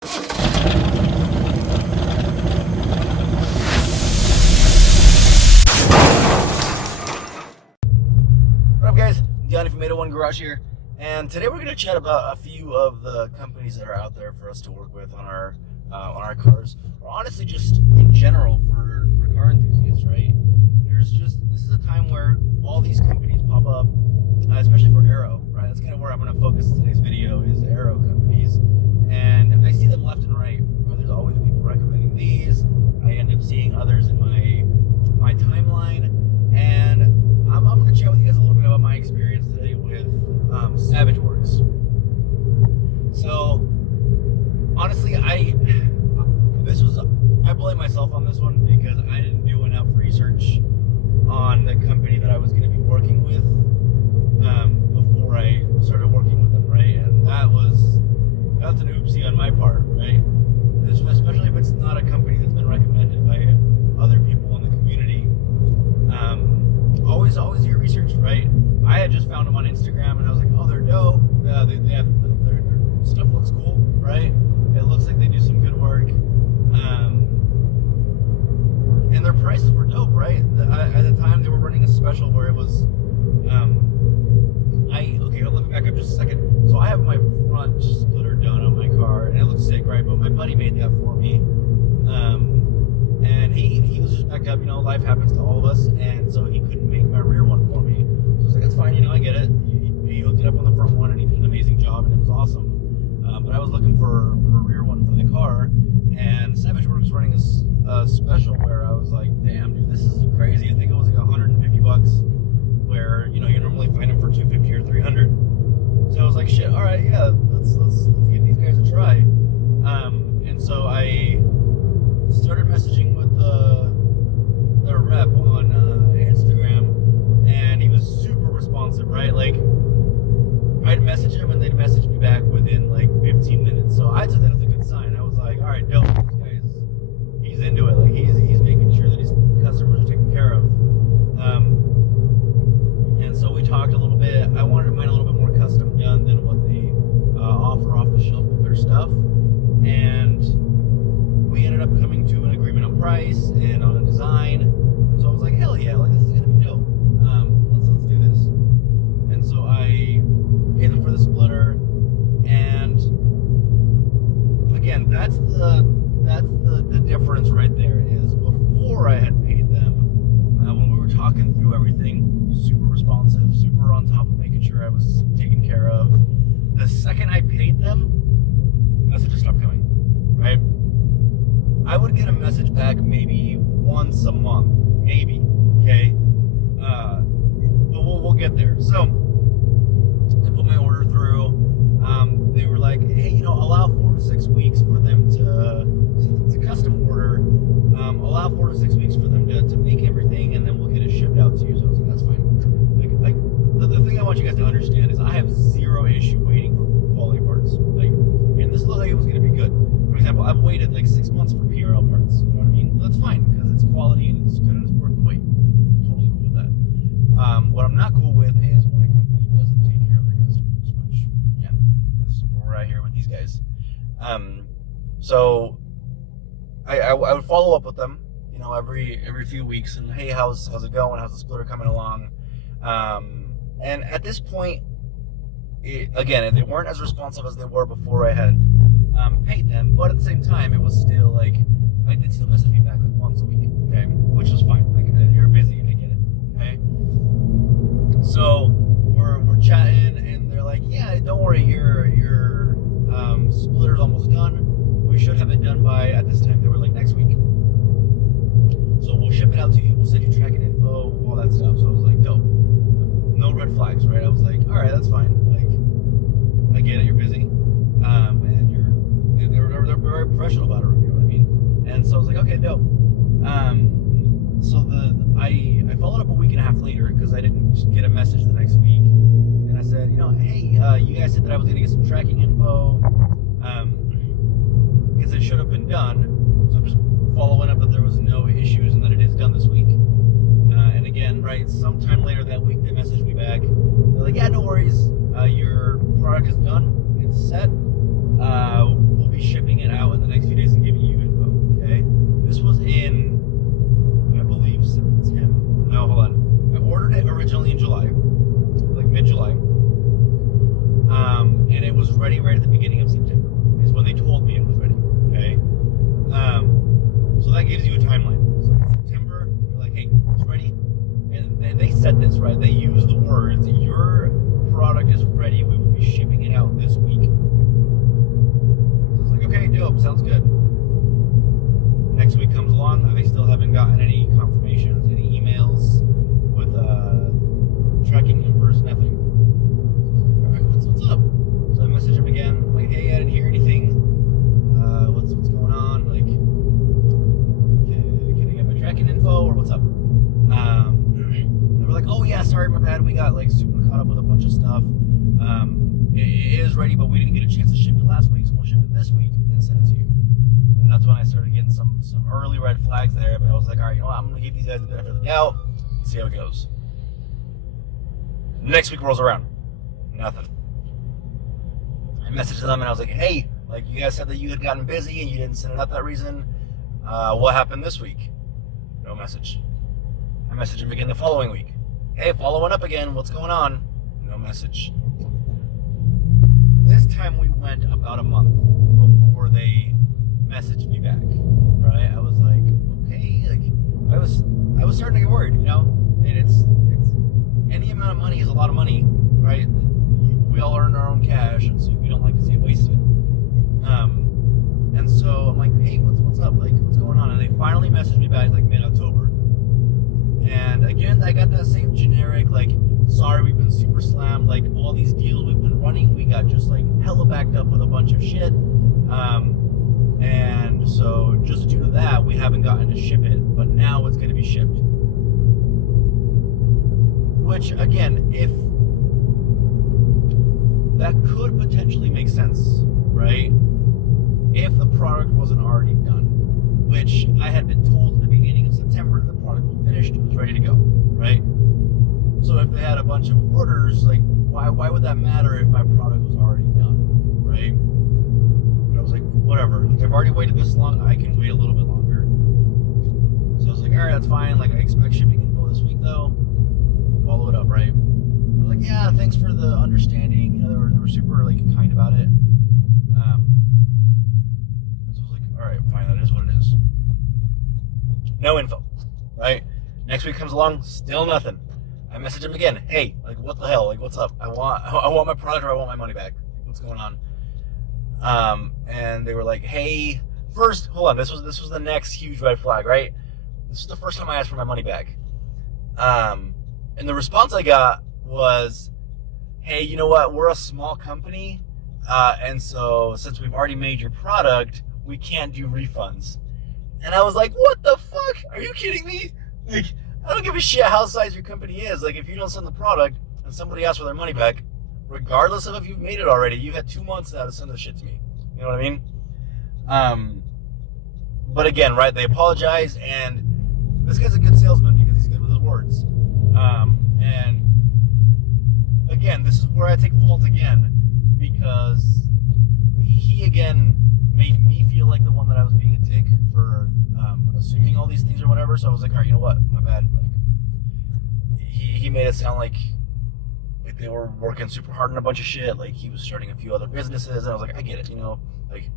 What up, guys? Johnny from 801 Garage here, and today we're going to chat about a few of the companies that are out there for us to work with on our cars, or honestly just in general for car enthusiasts, right? This is a time where all these companies pop up, especially for Aero, right? That's kind of where I'm going to focus today's video, is Aero companies, and I see them left and right. There's always people recommending these. I end up seeing others in my timeline, and I'm going to chat with you guys a little bit about my experience today with Savageworks. So, honestly, I blame myself on this one because I didn't do enough research on the company that I was going to be working with before I started working with them, right? And that's an oopsie on my part, right? Especially if it's not a company that's been recommended by other people in the community. Always do your research, right? I had just found them on Instagram, and I was like, oh, they're dope. Their stuff looks cool, right? It looks like they do some good work. And their prices were dope, right? At the time, they were running a special where it was, okay, let me back up just a second. So I have my front splitter done on my car, and it looks sick, right? But my buddy made that for me. And he was just backed up, life happens to all of us, and so he couldn't make my rear one for me. So I was like, that's fine, I get it. He hooked it up on the front one, and he did an amazing job, and it was awesome. But I was looking for a rear one for the car, and Savageworks was running a special where I was like, damn, dude, this is crazy. I think it was like $150, where, you normally find them for $250 or $300. So I was like, shit, all right, yeah, let's give these guys a try. And so I started messaging with the rep on Instagram, and he was super responsive, right? Like, I'd message him and they'd message me back within like 15 minutes. So I took that as a good sign. I was like, all right, dope, this guy's, he's into it. Like, he's making sure that his customers are taken care of. And so we talked a little bit. I wanted mine a little bit more custom done than what they offer off the shelf with their stuff. And we ended up coming to an agreement on price and on a design. And so I was like, hell yeah, like, this is gonna be dope. Let's do this. And so I paid them for the splitter, and again, that's the difference right there. Is before I had paid them, when we were talking through everything, super responsive, super on top of making sure I was taken care of. The second I paid them, messages stopped coming, right? I would get a message back maybe once a month, maybe, okay? But we'll get there. So I put my order through. They were like, hey, allow 4 to 6 weeks for them to, since it's a custom order, allow 4 to 6 weeks for them to make everything, and then we'll get it shipped out to you. So I was like, that's fine. Like the thing I want you guys to understand is I have zero issue waiting for quality parts. And this looked like it was going to be good. For example, I've waited like 6 months for PRL parts. You know what I mean? That's fine, because it's quality and it's good and it's worth the wait. Totally cool with that. What I'm not cool with is when a company doesn't take care of their customers, which, again, this is where we're at here with these guys. So I would follow up with them, every few weeks, and hey, how's it going? How's the splitter coming along? And at this point, again, they weren't as responsive as they were before I had paid them, but at the same time, it was still like, they'd still message me back like once a week, okay, which was fine. Like, you're busy, I get it, okay. So we're chatting, and they're like, yeah, don't worry, your splitter's almost done. We should have it done by, at this time, they were like, next week. So we'll ship it out to you. We'll send you tracking info, all that stuff. So I was like, dope. No red flags, right? I was like, all right, that's fine. Like, I get it, you're busy, and they're very professional about it. You know what I mean? And so I was like, okay, dope. So I followed up a week and a half later because I didn't get a message the next week, and I said, hey, you guys said that I was gonna get some tracking info, because it should have been done. So I'm just following up that there was no issues and that it is done this week. And again, right, sometime later that week, they messaged me back. They're like, yeah, no worries. Your product is done. It's set. We'll be shipping it this, right? They use the words, your product is ready, we will be shipping it out this week. So I was like, okay, dope, sounds good. Next week comes along, I still haven't gotten any confirmations, any emails with tracking numbers, nothing. So I was like, all right, what's up? So I message him again, like, hey, I didn't hear anything. What's going on? Like, can I get my tracking info or what's up? They were like, oh yeah, sorry, my bad. We got like super caught up with a bunch of stuff. It is ready, but we didn't get a chance to ship it last week, so we'll ship it this week and send it to you. And that's when I started getting some early red flags there. But I was like, all right, you know what? I'm gonna give these guys the benefit of the doubt and see how it goes. Next week rolls around, nothing. I messaged them and I was like, hey, like you guys said that you had gotten busy and you didn't send it out that reason. What happened this week? No message. I messaged him again the following week. Hey, following up again, what's going on? No message. This time we went about a month before they messaged me back. Right? I was like, okay, like I was starting to get worried, you know? And it's any amount of money is a lot of money, right? We all earn our own cash, and so we don't like to see it wasted. And so I'm like, hey, what's up? Like, what's going on? And they finally messaged me back like mid-October. And again, I got that same generic, like, sorry, we've been super slammed. Like, all these deals we've been running, we got just like hella backed up with a bunch of shit. And so just due to that, we haven't gotten to ship it, but now it's going to be shipped. Which, again, if that could potentially make sense, right? If the product wasn't already done, which I had been told at the beginning of September the product was finished, it was ready to go, right? So if they had a bunch of orders, like, why would that matter if my product was already done, right? But I was like, whatever. Like, I've already waited this long, I can wait a little bit longer. So I was like, all right, that's fine. Like, I expect shipping info this week, though. Follow it up, right? They're like, yeah, thanks for the understanding. You know, they were super like kind about it. So I was like, all right, fine, that is what it is. No info, right? Next week comes along, still nothing. I message him again. Hey, like, what the hell? Like, what's up? I want my product or I want my money back. What's going on? And they were like, hey, first, hold on. This was the next huge red flag, right? This is the first time I asked for my money back. And the response I got was, hey, you know what? We're a small company, and so since we've already made your product, we can't do refunds. And I was like, what the fuck? Are you kidding me? Like, I don't give a shit how size your company is. Like, if you don't send the product and somebody asks for their money back, regardless of if you've made it already, you've had 2 months now to send the shit to me. You know what I mean? But again, right, they apologize, and this guy's a good salesman because he's good with his words. And again, this is where I take fault again, because he again made me feel like the one that I was being a dick for assuming all these things or whatever. So I was like, all right, you know what? My bad. Like, he made it sound like they were working super hard on a bunch of shit. Like, he was starting a few other businesses, and I was like, I get it, you know, like,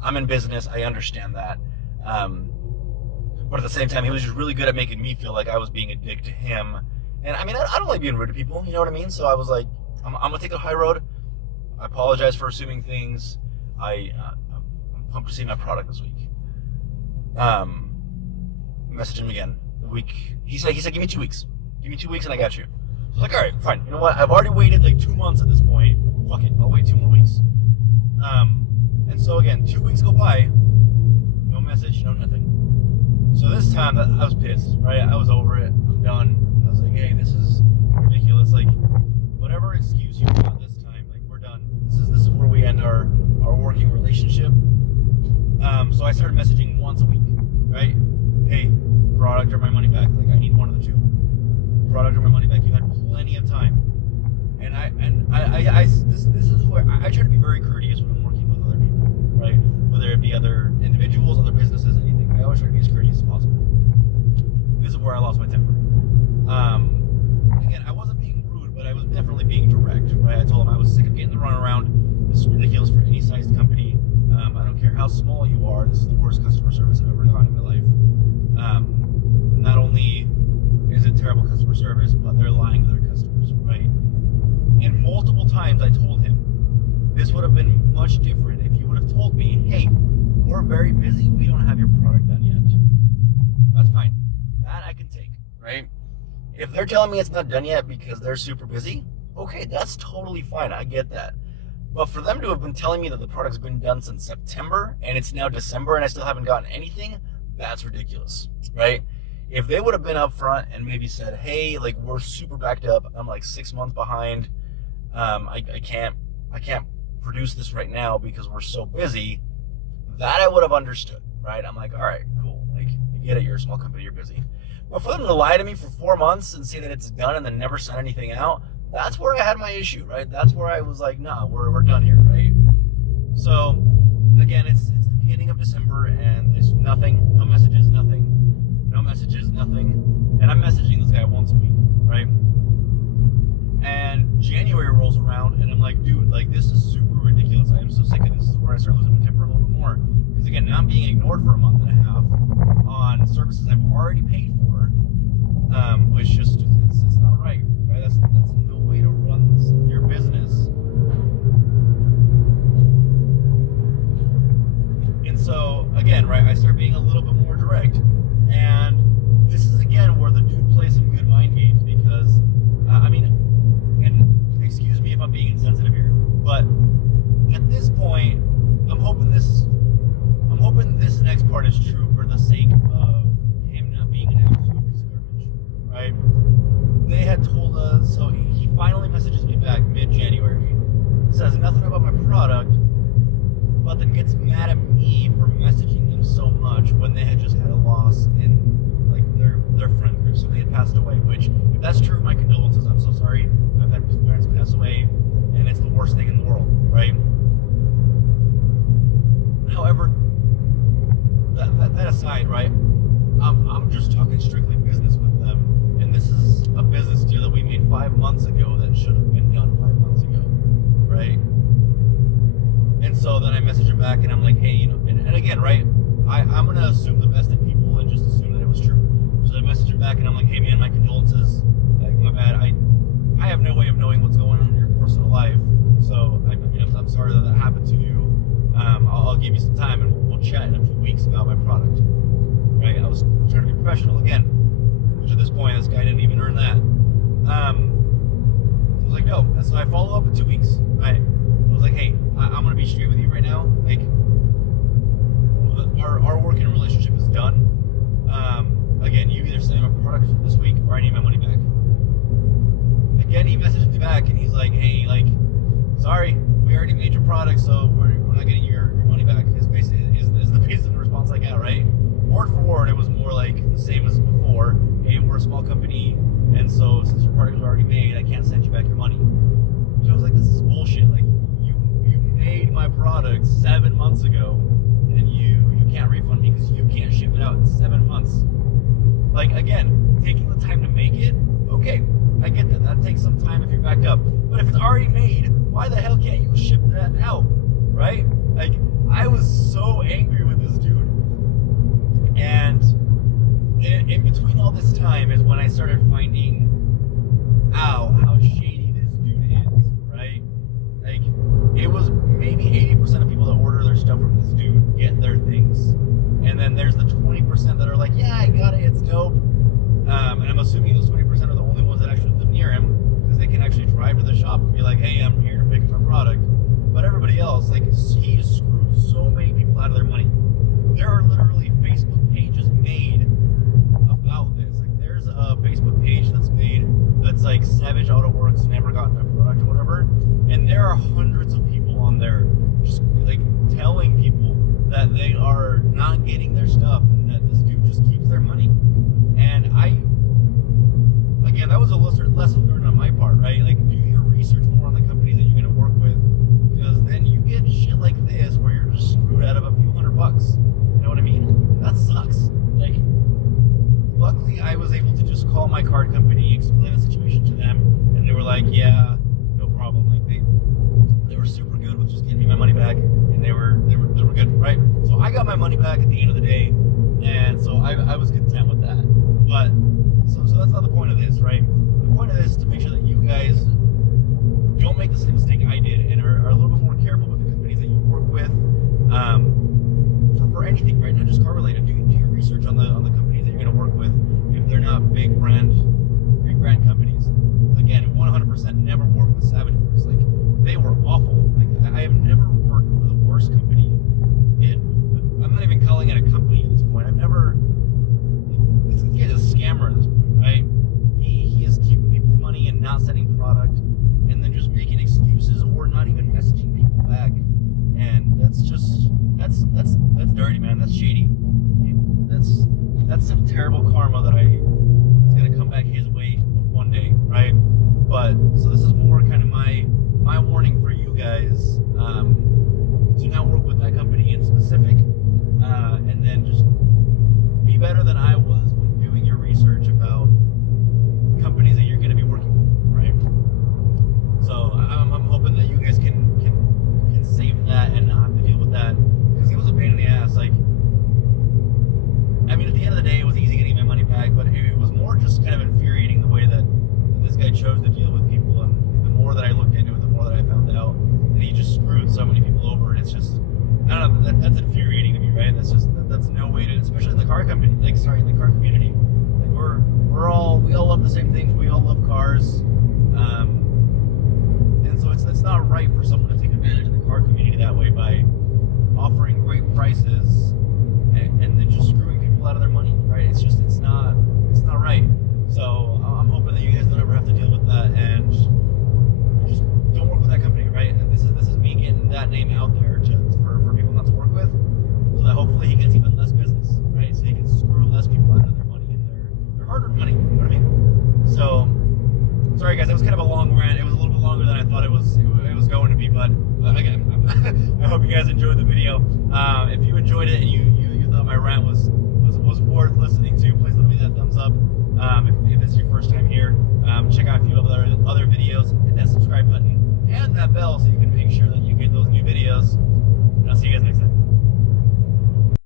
I'm in business, I understand that. But at the same time, he was just really good at making me feel like I was being a dick to him. And I mean, I don't like being rude to people, you know what I mean? So I was like, I'm gonna take the high road. I apologize for assuming things. I'm pumped to see my product this week. Message him again. He said, give me 2 weeks. Give me 2 weeks and I got you. So I was like, all right, fine. You know what? I've already waited like 2 months at this point. Fuck it. I'll wait 2 more weeks. And so again, 2 weeks go by. No message, no nothing. So this time I was pissed, right? I was over it. I'm done. I was like, hey, this is ridiculous. Like, whatever excuse you got this time, like, we're done. This is where we end our working relationship. So I started messaging once a week, right? Hey, product or my money back. Like, I need one of the two. Product or my money back. You had plenty of time. And this is where I try to be very courteous when I'm working with other people, right? Whether it be other individuals, other businesses, anything. I always try to be as courteous as possible. This is where I lost my temper. Again, I wasn't being rude, but I was definitely being direct, right? I told him I was sick of getting the runaround. This is ridiculous for any sized company. I don't care how small you are. This is the worst customer service I've ever gotten in my life. Not only is it terrible customer service, service, but they're lying to their customers, right? And multiple times I told him, this would have been much different if you would have told me, hey, we're very busy, we don't have your product done yet. That's fine. That I can take, right? If they're telling me it's not done yet because they're super busy, okay, that's totally fine. I get that. But for them to have been telling me that the product's been done since September and it's now December and I still haven't gotten anything, that's ridiculous, right? If they would have been upfront and maybe said, hey, like, we're super backed up, I'm like 6 months behind, I can't produce this right now because we're so busy, that I would have understood, right? I'm like, all right, cool. Like, I get it, you're a small company, you're busy. But for them to lie to me for 4 months and say that it's done and then never send anything out, that's where I had my issue, right? That's where I was like, nah, we're done here, right? So, again, it's the beginning of December and there's nothing, no messages, nothing, and I'm messaging this guy once a week, right? And January rolls around and I'm like, dude, like, this is super ridiculous. I am so sick of this. This is where I start losing my temper a little bit more. Because again, now I'm being ignored for a month and a half on services I've already paid for, which just, it's not right? That's no way to run your business. And so, again, right, I start being a little bit more direct. And this is, again, where the dude plays some good mind games because, and excuse me if I'm being insensitive here, but at this point, I'm hoping this next part is true for the sake of him not being an absolute piece of garbage, right? They had told us, so he finally messages me back mid-January, says nothing about my product, but then gets mad at me for messaging them so much when they had just had a loss in, like, their friend group. So they had passed away, which, if that's true, my condolences. I'm so sorry. I've had parents pass away, and it's the worst thing in the world, right? However, that aside, right, I'm just talking strictly business with them, and this is a business deal that we made 5 months ago that should have been done 5 months ago, right? And so then I message him back and I'm like, hey, and again, right, I'm going to assume the best in people and just assume that it was true. So I message him back and I'm like, hey man, my condolences, like, my bad, I have no way of knowing what's going on in your personal life, so I'm sorry that happened to you. I'll give you some time and we'll chat in a few weeks about my product, right? I was trying to be professional again, which at this point, this guy didn't even earn that. I was like, no. And so I follow up in 2 weeks, right? I was like, hey, I'm going to be straight with you right now. Like, our working relationship is done. Again, you either send me my product this week or I need my money back. Again, he messaged me back and he's like, hey, like, sorry, we already made your product, so we're not getting your money back. Is the basic response I got, right? Word for word, it was more like the same as before. Hey, we're a small company, and so since your product was already made, I can't send you back your money. So I was like, this is bullshit. Like, you made my product 7 months ago, and you can't refund me because you can't ship it out in 7 months. Like, again, taking the time to make it, okay, I get that. That takes some time if you're backed up. But if it's already made, why the hell can't you ship that out, right? Like, I was so angry with this dude. And in between all this time is when I started finding out how shady this dude is, right? Like, it was maybe 80% of people that order their stuff from this dude get their things. And then there's the 20% that are like, yeah, I got it, it's dope. And I'm assuming those 20% are the only ones that actually live near him, because they can actually drive to the shop and be like, hey, I'm here to pick up my product. But everybody else, like, he screwed so many people out of their money. There are literally Facebook pages made about this. Like, there's a Facebook page that's made that's like Savageworks never gotten my product or whatever, and there are hundreds of people on there just like telling people that they are not getting their stuff and that this dude just keeps their money. And again, that was a lesson learned on my part, right? Like, do your research more on the companies that you're going to work with, because then you get shit like this where you're just screwed out of a few $100. You know what I mean? That sucks. Like, luckily I was able to just call my card company, explain the situation to them, and they were like, yeah, no problem. Like, they were super good with just getting me my money back, and they were good, right? So I got my money back at the end of the day, and so I was content with that. But so that's not the point of this, right? point of this is to make sure that you guys don't make the same mistake I did and are a little bit more careful with the companies that you work with. For anything, right? Not just car related. Do your research on the companies that you're going to work with if they're not big brand companies. Again, 100% never worked with Savageworks. Like, they were awful. Like, I have never worked with a worse company. I'm not even calling it a company at this point. I've never. This guy's a scammer at this point, right? He is keeping people's money and not sending product, and then just making excuses or not even messaging people back. And that's dirty, man. That's shady. That's some terrible karma that's gonna come back his way one day, right? But so this is more kind of my warning for you guys. Do not work with that company in specific, and then just be better than I was when doing your research about companies that you're going to be working with, right? So I'm hoping that you guys can save that and not have to deal with that, because he was a pain in the ass. Like, I mean, at the end of the day, it was easy getting my money back, but it was more just kind of infuriating the way that this guy chose to deal with people. And the more that I looked into it, the more that I found out that he just screwed so many people over. And it's just, I don't know, that's infuriating to me, right? That's no way to, especially in the car company, in the car community. Like, we all love the same things. We all love cars. And so it's not right for someone to take advantage of the car community that way by offering great prices and then just screwing people out of their money, right? It's not right. So I'm hoping that you guys don't ever have to deal with that, and just don't work with that company, right? And this is me getting that name out there for people not to work with, so that hopefully he gets even less business, right? So he can screw less people out of their money and their hard-earned money. You know what I mean? So sorry guys, that was kind of a long rant. It was a little bit longer than I thought it was going to be, but again, I hope you guys enjoyed the video. If you enjoyed it and you thought my rant was worth listening to, please leave me that thumbs up. If it's your first time here, check out a few other videos, hit that subscribe button and that bell so you can make sure that you get those new videos. And I'll see you guys next time.